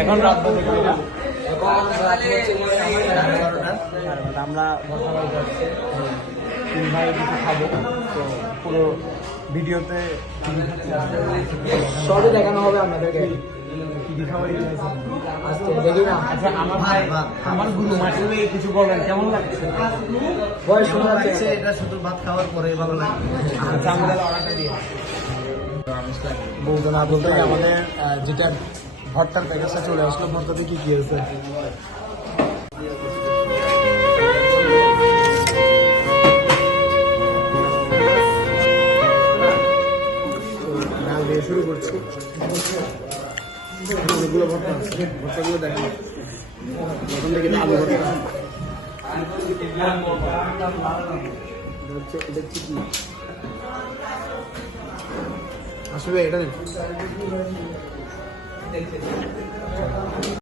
এখন রাত আমার যাচ্ছি তিন ভাই কিছু খাব তো পুরো ভিডিওতে সবই দেখানো হবে আপনাদেরকে। আচ্ছা আমার ভাই আমার গুরু আসলে কিছু বলেন কেমন লাগছে? বয়স শোনা এটা শুধু ভাত খাওয়ার পরে ভালো লাগে। আচ্ছা আমাদের যেটা ভর্তার প্যাকেজটা চলে আসলো। ভর্তাতে কি কি আছে? দিয়ে শুরু করছি। এটা আসলে এটা নেই del